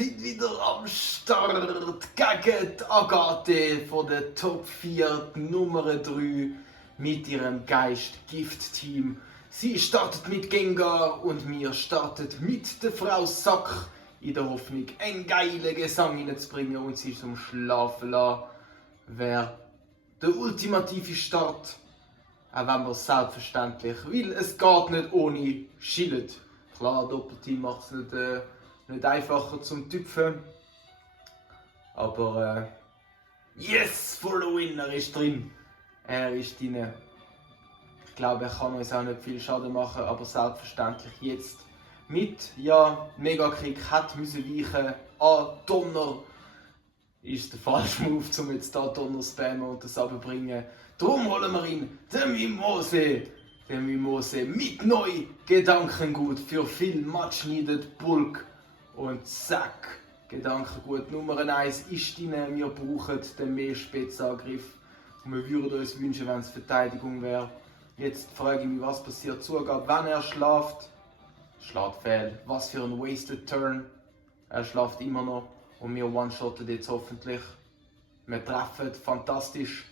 sind wieder am Start gegen die Agathe von der Top 4 Nummer 3 mit ihrem Geist-Gift-Team. Sie startet mit Gengar und wir startet mit der Frau Sack in der Hoffnung, einen geilen Gesang hineinzubringen und sie zum Schlafen lassen. Wäre der ultimative Start, auch wenn wir selbstverständlich, weil es geht nicht ohne Schild. Klar, Doppelteam macht es nicht einfacher zum Tüpfen. Aber yes, Follow Winner ist drin. Er ist drin. Ich glaube, er kann uns auch nicht viel Schaden machen, aber selbstverständlich jetzt mit, ja, Mega-Krieg hat müssen weichen an Donner. Ist der falsche Move, um jetzt da Donner spammen und das runterbringen. Darum holen wir ihn, den Mimose. Der Mimose mit neu Gedankengut für viel Much Needed Bulk. Und zack, Gedankengut Nummer 1 ist drin. Wir brauchen den mehr Spezialangriff. Und wir würden uns wünschen, wenn es Verteidigung wäre. Jetzt frage ich mich, was passiert Zugabe, wenn er schläft. Schlägt fehl. Was für ein Wasted Turn. Er schläft immer noch. Und wir one-shotten jetzt hoffentlich. Wir treffen, fantastisch.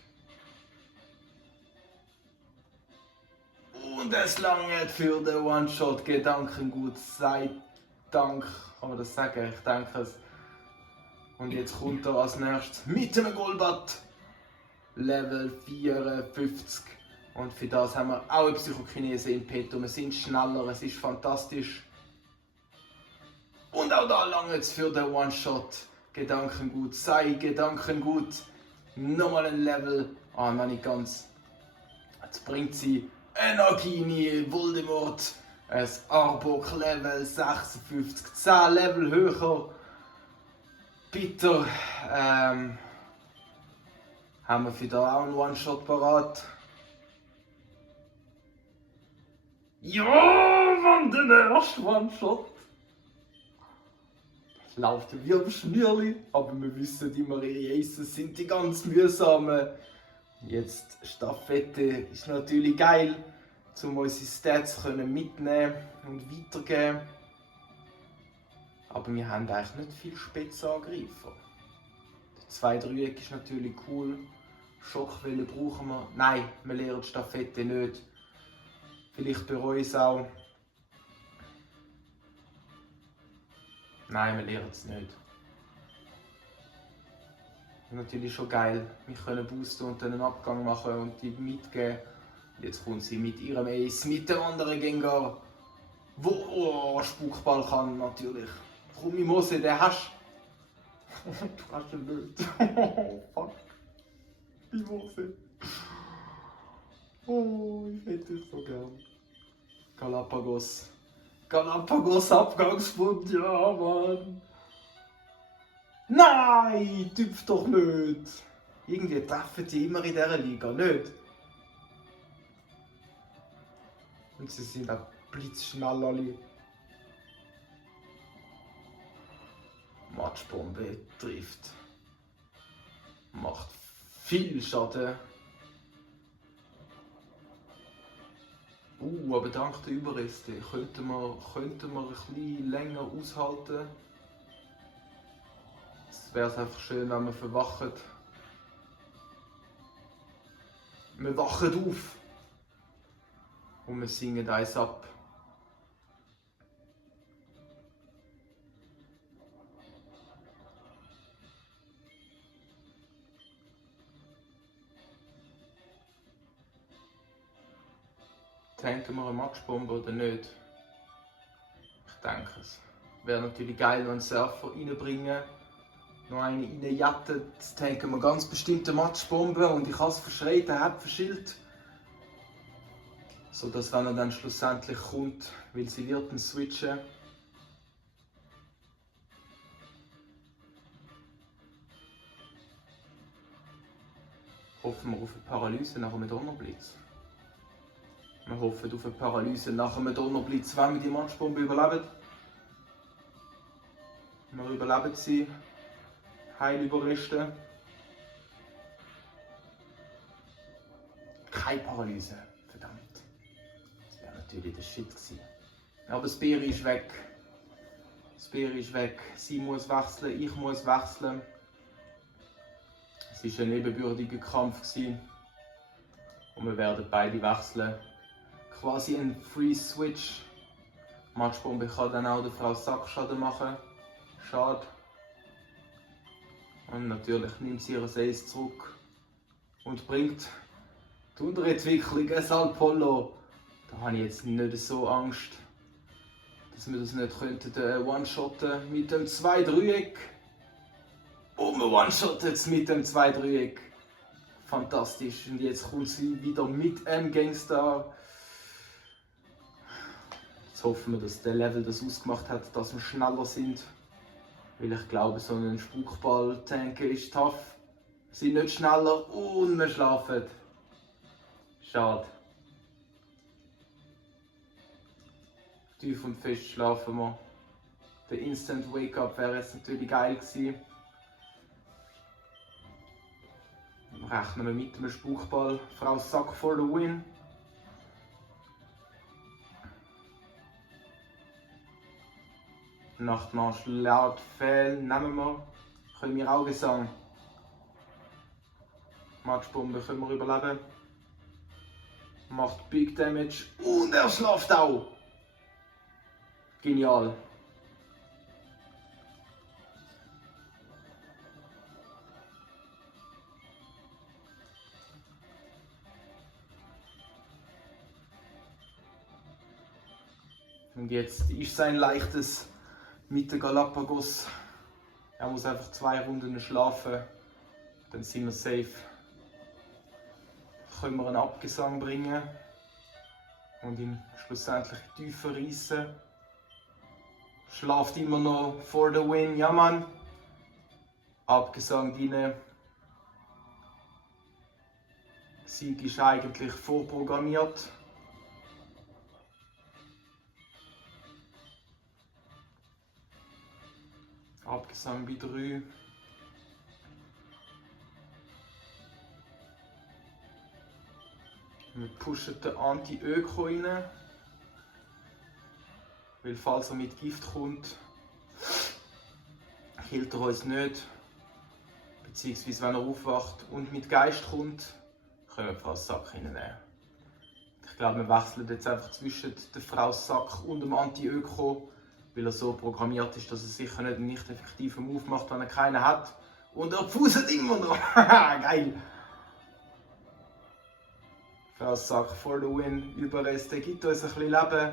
Und es langt für den One-Shot. Gedankengut, sei Dank. Kann man das sagen? Ich denke es. Und jetzt kommt er als nächstes mit einem Golbat. Level 54. Und für das haben wir auch eine Psychokinese in petto. Wir sind schneller, es ist fantastisch. Und auch da langt es für den One-Shot. Gedankengut, sei Gedankengut. Nochmal ein Level. Noch nicht ganz. Jetzt bringt sie Nagini, Voldemort. Ein Arbok Level 56. 10 Level höher. Bitter. Haben wir für da auch einen One-Shot parat. Ja, wann den ersten One-Shot? Läuft wie am Schnürli, aber wir wissen immer, ihre Aces sind die ganz mühsamen. Jetzt Staffette ist natürlich geil, um unsere Stats mitnehmen und weitergeben. Aber wir haben eigentlich nicht viel Spezialangreifer. Der 2-3-Eck ist natürlich cool. Schockwelle brauchen wir. Nein, wir lernen die Staffette nicht. Vielleicht bereue ich es auch. Nein, wir lernen es nicht. Natürlich schon geil. Wir können boosten und dann einen Abgang machen und die mitgeben. Jetzt kommt sie mit ihrem Ace, mit dem anderen Gengar. Wo Spukball kann natürlich. Komm, Mimose, den hast du. Du hast ihn nicht. Fuck. Mimose. Oh, ich hätte es so gern. Galapagos. Galapagos Abgangsfund, ja Mann. Nein, tüpf doch nicht. Irgendwie treffen die immer in dieser Liga, nicht? Und sie sind auch blitzschnell alle. Matschbombe trifft. Macht viel Schaden. Aber dank der Überreste könnten wir ein bisschen länger aushalten. Es wäre einfach schön, wenn wir verwachen. Wir wachen auf. Und wir singen eins ab. Tanken wir eine Maxbombe oder nicht? Ich denke es. Wäre natürlich geil, wenn Surfer reinbringen. Noch eine reinjatten. Jetzt tanken wir ganz bestimmte Matschbombe und ich habe es verschreit, er hat verschillt. So dass wenn er dann schlussendlich kommt, weil sie wird ihn switchen. Hoffen wir auf eine Paralyse nach einem Donnerblitz. Wir hoffen auf eine Paralyse nach einem Donnerblitz, wenn wir die Matschbombe überleben. Wir überleben sie. Heilüberreste. Keine Paralyse. Verdammt. Das wäre natürlich der Shit gewesen. Aber das Bier ist weg. Das Spear ist weg. Sie muss wechseln, ich muss wechseln. Es war ein ebenbürtiger Kampf und wir werden beide wechseln. Quasi ein Free Switch. Matchbombe kann dann auch der Frau Sackschaden machen. Schade. Und natürlich nimmt sie ihr Ace zurück und bringt die Unterentwicklung ein Apollo. Da habe ich jetzt nicht so Angst, dass wir das nicht one-shotten mit dem 2-Dreieck. Und wir one-shotten es mit dem 2-Dreieck. Fantastisch. Und jetzt kommt sie wieder mit einem Gangstar. Jetzt hoffen wir, dass der Level das ausgemacht hat, dass wir schneller sind. Weil ich glaube, so ein Spuckball-Tank ist tough. Wir sind nicht schneller und wir schlafen. Schade. Tief und fest schlafen wir. Der Instant Wake-up wäre jetzt natürlich geil gewesen. Dann rechnen wir mit dem Spuckball. Frau Sack for the win. Nachtmarsch laut Fehl nehmen wir. Können wir Augen sagen. Matchbombe können wir überleben. Macht Big Damage und er schläft auch. Genial. Und jetzt ist sein leichtes mit der Galapagos. Er muss einfach 2 Runden schlafen, dann sind wir safe. Können wir einen Abgesang bringen und ihn schlussendlich tiefer reissen. Schlaft immer noch for the win, ja Mann. Abgesang rein. Sieg ist eigentlich vorprogrammiert. Abgesang bei 3. Wir pushen den Anti-Öko rein. Weil falls er mit Gift kommt, killt er uns nicht. Beziehungsweise wenn er aufwacht und mit Geist kommt, können wir die Frau Sack reinnehmen. Ich glaube, wir wechseln jetzt einfach zwischen der Frau Sack und dem Anti-Öko, weil er so programmiert ist, dass er sicher nicht einen nicht effektiven Move macht, wenn er keinen hat. Und er fußt immer noch. Geil! Frau Sack for the win. Überreste gibt uns ein bisschen Leben.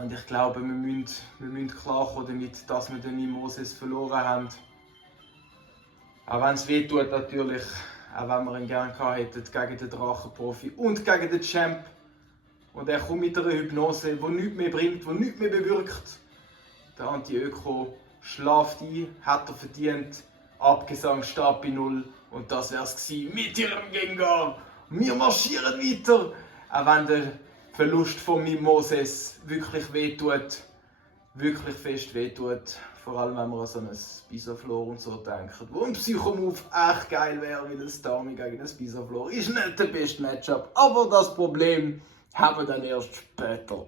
Und ich glaube, wir müssen klarkommen damit, dass wir den Mimoses verloren haben. Auch wenn es weh tut natürlich, auch wenn wir ihn gerne gehabt hätten gegen den Drachenprofi und gegen den Champ. Und er kommt mit einer Hypnose, die nichts mehr bringt, die nichts mehr bewirkt. Der Anti-Öko schlaft ein, hat er verdient. Abgesang steht bei 0. Und das wäre es gewesen mit ihrem Gengar. Wir marschieren weiter, auch wenn der Verlust von Mimoses wirklich wehtut, wirklich fest wehtut. Vor allem wenn man an so ein Bisaflor und so denkt. Wo ein Psychomove echt geil wäre, wie das Dami gegen das Bisaflor. Ist nicht der beste Matchup, aber das Problem haben wir dann erst später.